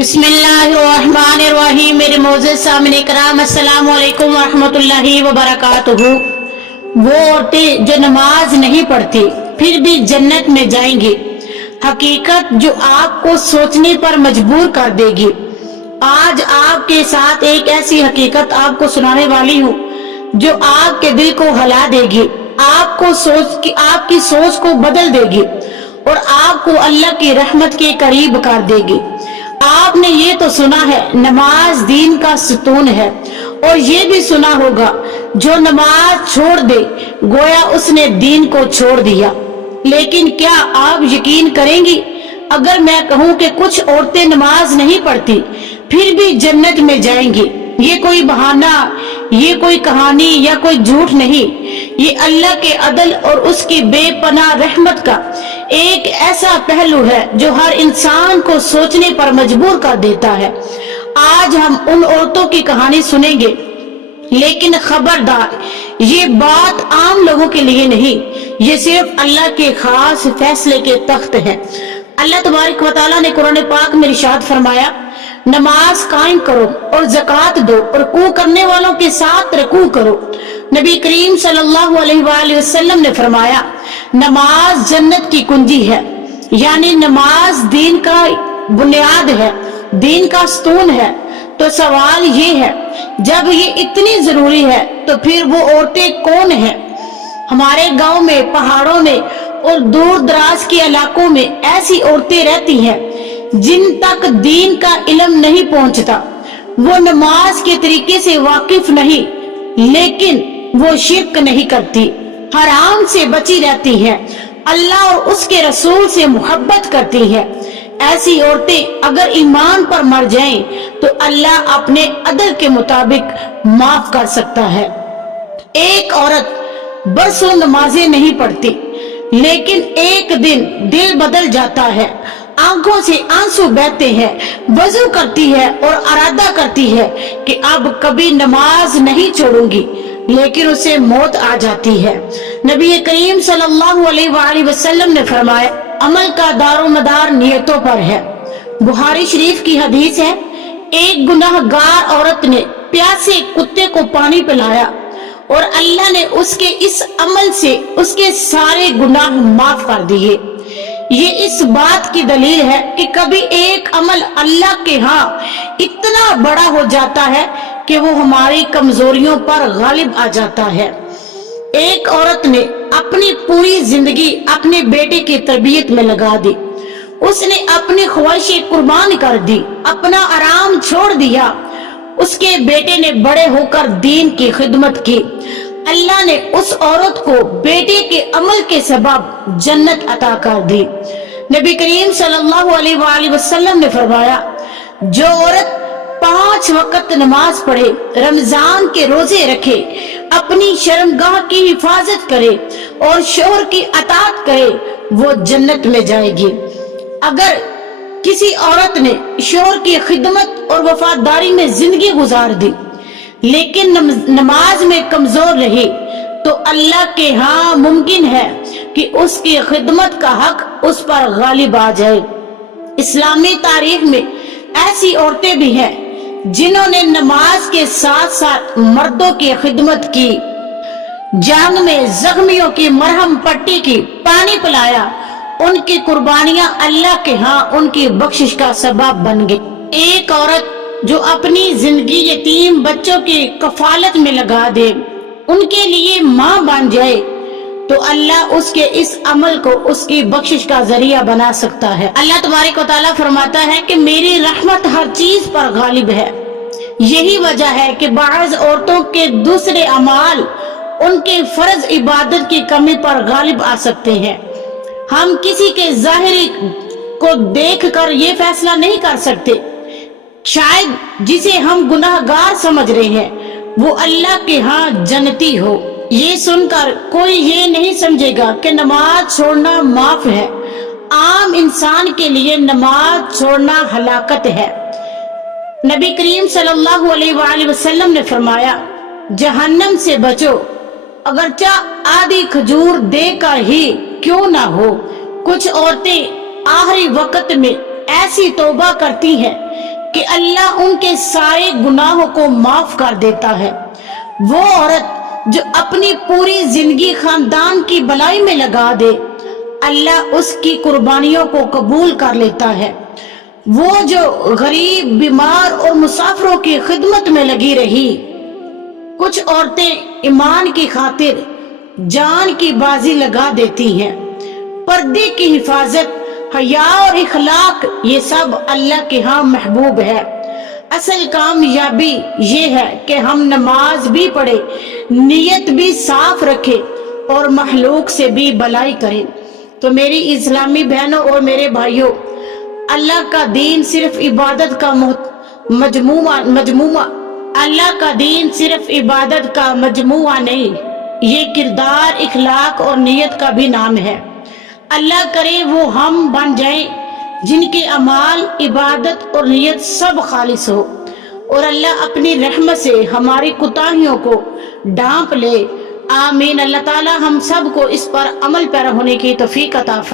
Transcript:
बिस्मिल्लाहिर्रहमानिर्रहीम। मेरे मोअज़्ज़ज़ सामने कराम, अस्सलामु अलैकुम वरहमतुल्लाहि वबरकातुहू। वो औरतें जो नमाज नहीं पढ़ती फिर भी जन्नत में जाएंगी। हकीकत जो आपको सोचने पर मजबूर कर देगी। आज आपके साथ एक ऐसी हकीकत आपको सुनाने वाली हूँ जो आपके दिल को हिला देगी, आपकी सोच को बदल देगी और आपको अल्लाह की रहमत के करीब कर देगी। आपने ये तो सुना है नमाज दीन का सुतून है, और ये भी सुना होगा जो नमाज छोड़ दे गोया उसने दीन को छोड़ दिया। लेकिन क्या आप यकीन करेंगी अगर मैं कहूँ कि कुछ औरतें नमाज नहीं पढ़ती फिर भी जन्नत में जाएंगी? ये कोई बहाना, ये कोई कहानी या कोई झूठ नहीं, ये अल्लाह के अदल और उसकी बेपनाह रहमत का एक ऐसा पहलू है जो हर इंसान को सोचने पर मजबूर कर देता है। आज हम उन औरतों की कहानी सुनेंगे, लेकिन खबरदार ये बात आम लोगों के लिए नहीं, ये सिर्फ अल्लाह के खास फैसले के तख्त है। अल्लाह तबारक व तआला ने कुरान पाक में इरशाद फरमाया, नमाज कायम करो और ज़कात दो और रुकू करने वालों के साथ रुकू करो। नबी करीम सल्लल्लाहु अलैहि वसल्लम ने फरमाया, नमाज जन्नत की कुंजी है, यानी नमाज दीन का बुनियाद है, दीन का स्तून है। तो सवाल ये है, जब ये इतनी जरूरी है तो फिर वो औरतें कौन हैं? हमारे गांव में, पहाड़ों में और दूर दराज के इलाकों में ऐसी औरतें रहती हैं जिन तक दीन का इल्म नहीं पहुंचता। वो नमाज के तरीके से वाकिफ नहीं, लेकिन वो शिर्क नहीं करती, हराम से बची रहती है, अल्लाह और उसके रसूल से मोहब्बत करती है। ऐसी औरतें अगर ईमान पर मर जाएं तो अल्लाह अपने अदल के मुताबिक माफ कर सकता है। एक औरत बरसों नमाजें नहीं पढ़ती, लेकिन एक दिन दिल बदल जाता है, आंखों से आंसू बहते हैं, वजू करती है और इरादा करती है कि अब कभी नमाज नहीं छोड़ूंगी, लेकिन उसे मौत आ जाती है। नबी करीम सल्लल्लाहु अलैहि वसल्लम ने फरमाया, अमल का दारोमदार नियतों पर है। बुखारी शरीफ की हदीस है, एक गुनाहगार औरत ने प्यासे कुत्ते को पानी पिलाया और अल्लाह ने उसके इस अमल से उसके सारे गुनाह माफ कर दिए। ये इस बात की दलील है कि कभी एक अमल अल्लाह के यहाँ इतना बड़ा हो जाता है कि वो हमारी कमजोरियों पर गालिब आ जाता है। एक औरत ने अपनी पूरी जिंदगी अपने बेटे की तरबियत में लगा दी, उसने अपनी ख्वाहिशें कुर्बान कर दी, अपना आराम छोड़ दिया। उसके बेटे ने बड़े होकर दीन की खिदमत की। अल्लाह ने उस औरत को बेटे के अमल के सबब जन्नत अता कर दी। नबी करीम सल्लल्लाहु अलैहि वसल्लम ने फरमाया, जो औरत 5 वक्त नमाज पढ़े, रमजान के रोजे रखे, अपनी शर्मगाह की हिफाजत करे और शोहर की अताअत करे, वो जन्नत में जाएगी। अगर किसी औरत ने शोहर की खिदमत और वफादारी में जिंदगी गुजार दी, लेकिन नमाज में कमजोर रही, तो अल्लाह के यहाँ मुमकिन है कि उसकी खिदमत का हक उस पर गालिब आ जाए। इस्लामी तारीख में ऐसी औरतें भी हैं जिन्होंने नमाज के साथ साथ मर्दों की खिदमत की, जंग में जख्मियों की मरहम पट्टी की, पानी पिलाया। उनकी कुर्बानियां अल्लाह के यहाँ उनकी बख्शिश का सबब बन गई। एक औरत जो अपनी जिंदगी यतीम बच्चों की कफालत में लगा दे, उनके लिए माँ बन जाए, तो अल्लाह उसके इस अमल को उसकी बख्शिश का जरिया बना सकता है। अल्लाह तबारक व तआला फरमाता है कि मेरी रहमत हर चीज पर गालिब है। यही वजह है कि बाज़ औरतों के दूसरे अमाल उनके फर्ज इबादत की कमी पर गालिब आ सकते हैं। हम किसी के जाहिरी को देखकर ये फैसला नहीं कर सकते, शायद जिसे हम गुनाहगार समझ रहे हैं वो अल्लाह के यहाँ जन्नती हो। ये सुनकर कोई ये नहीं समझेगा कि नमाज छोड़ना माफ है। आम इंसान के लिए नमाज छोड़ना हलाकत है। नबी करीम सल्लल्लाहु अलैहि वसल्लम ने फरमाया, जहन्नम से बचो अगरचा आधी खजूर देकर ही क्यों ना हो। कुछ औरतें आखिरी वक्त में ऐसी तौबा करती हैं کہ اللہ ان کے سارے گناہوں کو معاف کر دیتا ہے۔ وہ عورت جو اپنی پوری زندگی خاندان کی بھلائی میں لگا دے، اللہ اس کی قربانیوں کو قبول کر لیتا ہے۔ وہ جو غریب، بیمار اور مسافروں کی خدمت میں لگی رہی۔ کچھ عورتیں ایمان کی خاطر جان کی بازی لگا دیتی ہیں۔ پردے کی حفاظت، حیا اور اخلاق، یہ سب اللہ کے ہاں محبوب ہے۔ اصل کامیابی یہ ہے کہ ہم نماز بھی پڑھیں، نیت بھی صاف رکھیں اور مخلوق سے بھی بھلائی کریں۔ تو میری اسلامی بہنوں اور میرے بھائیوں، اللہ کا دین صرف عبادت کا مجموعہ نہیں، یہ کردار، اخلاق اور نیت کا بھی نام ہے۔ اللہ کرے وہ ہم بن جائیں جن کے اعمال، عبادت اور نیت سب خالص ہو، اور اللہ اپنی رحمت سے ہماری کوتاہیوں کو ڈھانپ لے۔ آمین۔ اللہ تعالی ہم سب کو اس پر عمل پیرا ہونے کی توفیق عطا فرمائے۔